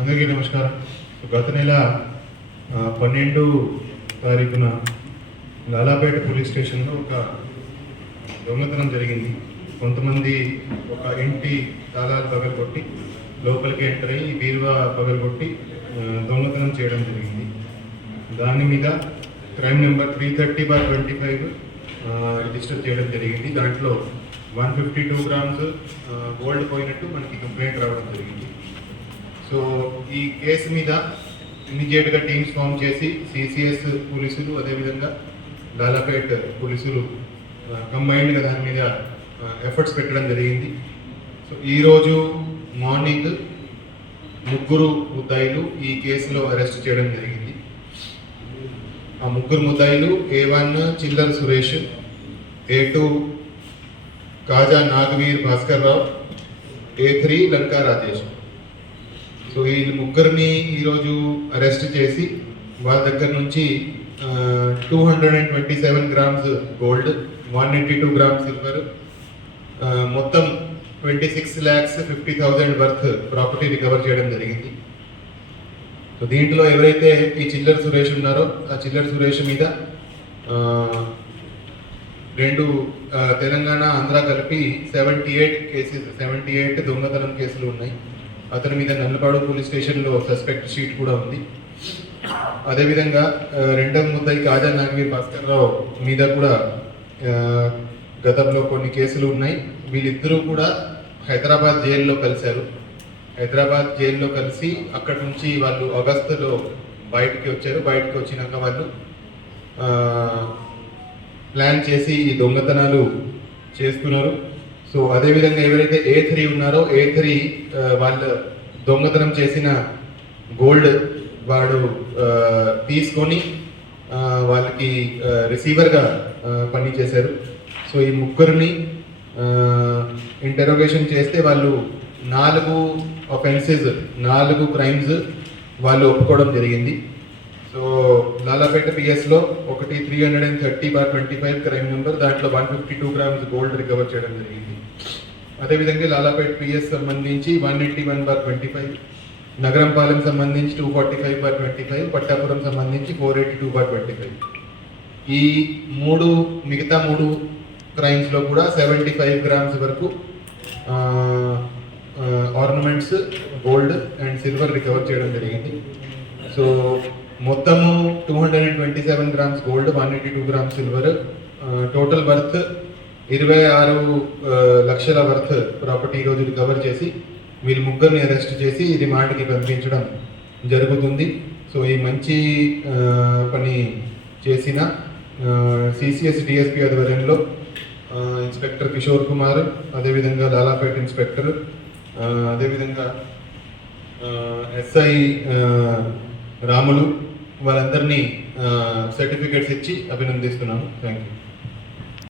అందరికీ నమస్కారం. గత నెల పన్నెండు తారీఖున లాలాపేట పోలీస్ స్టేషన్లో ఒక దొంగతనం జరిగింది. కొంతమంది ఒక ఇంటి తాళాలు పగలగొట్టి లోపలికి ఎంటర్ అయ్యి బీరువా పగలగొట్టి దొంగతనం చేయడం జరిగింది. దాని మీద crime number three thirty bar twenty five register చేయడం జరిగింది. దాంట్లో one fifty two grams gold పోయినట్టు మనకి కంప్లైంట్ రావడం జరిగింది. సో ఈ కేసు మీద ఇమీడియట్గా టీమ్స్ ఫామ్ చేసి సిసిఎస్ పోలీసులు అదేవిధంగా లాలాపేట్ పోలీసులు కంబైన్డ్గా దాని మీద ఎఫర్ట్స్ పెట్టడం జరిగింది. సో ఈరోజు మార్నింగ్ ముగ్గురు ముద్దాయిలు ఈ కేసులో అరెస్ట్ చేయడం జరిగింది. ఆ ముగ్గురు ముద్దాయిలు A one Chillara Suresh A two Kaja Nagaveer Bhaskar Rao A three Lanka Rajesh. So ఈ ముగ్గురిని ఈరోజు అరెస్ట్ చేసి వాళ్ళ దగ్గర నుంచి two hundred and twenty seven grams gold one eighty two grams silver మొత్తం twenty six lakhs fifty thousand worth property recover చేయడం జరిగింది. సో దీంట్లో ఎవరైతే ఈ చిల్లర సురేష్ ఉన్నారో ఆ చిల్లర సురేష్ మీద రెండు తెలంగాణ ఆంధ్ర కలిపి seventy eight cases seventy eight దొంగతనం కేసులు ఉన్నాయి. అతని మీద నల్లపాడు పోలీస్ స్టేషన్లో సస్పెక్ట్ షీట్ కూడా ఉంది. అదేవిధంగా రెండవ ముద్దాయి కాజా నాగవీర్ భాస్కర్ రావు మీద కూడా గతంలో కొన్ని కేసులు ఉన్నాయి. వీళ్ళిద్దరూ కూడా హైదరాబాద్ జైల్లో కలిశారు. హైదరాబాద్ జైల్లో కలిసి అక్కడి నుంచి వాళ్ళు ఆగస్టులో బయటికి వచ్చారు. బయటకు వచ్చినాక వాళ్ళు ప్లాన్ చేసి ఈ దొంగతనాలు చేస్తున్నారు. సో అదేవిధంగా ఎవరైతే ఏ త్రీ ఉన్నారో ఏ త్రీ వాళ్ళ దొంగతనం చేసిన గోల్డ్ వాడు తీసుకొని వాళ్ళకి రిసీవర్గా పనిచేశారు. సో ఈ ముగ్గురిని ఇంటరోగేషన్ చేస్తే వాళ్ళు నాలుగు ఒఫెన్సెస్ నాలుగు క్రైమ్స్ వాళ్ళు ఒప్పుకోవడం జరిగింది. సో లాలాపేట పిఎస్లో ఒకటి three hundred and thirty bar twenty five crime number దాంట్లో one fifty two grams gold recover చేయడం జరిగింది. అదేవిధంగా లాలాపేట్ పిఎస్ సంబంధించి one eighty one bar twenty five Nagarampalem సంబంధించి two forty five bar twenty five Pattapuram సంబంధించి four eighty two bar twenty five. ఈ మూడు మిగతా మూడు క్రైమ్స్లో కూడా సెవెంటీ ఫైవ్ గ్రామ్స్ వరకు ornaments gold and silver recover చేయడం జరిగింది. సో మొత్తము two hundred and twenty seven grams gold one eighty two grams silver total worth ఇరవై ఆరు లక్షల వర్త్ ప్రాపర్టీ ఈరోజు రికవర్ చేసి వీరి ముగ్గురిని అరెస్ట్ చేసి రిమాండ్కి పంపించడం జరుగుతుంది. సో ఈ మంచి పని చేసిన సిసిఎస్ డిఎస్పి ఆధ్వర్యంలో ఇన్స్పెక్టర్ కిషోర్ కుమార్ అదేవిధంగా లాలాపేట ఇన్స్పెక్టర్ అదేవిధంగా ఎస్ఐ రాములు వాళ్ళందరినీ సర్టిఫికేట్స్ ఇచ్చి అభినందిస్తున్నాను థ్యాంక్ యూ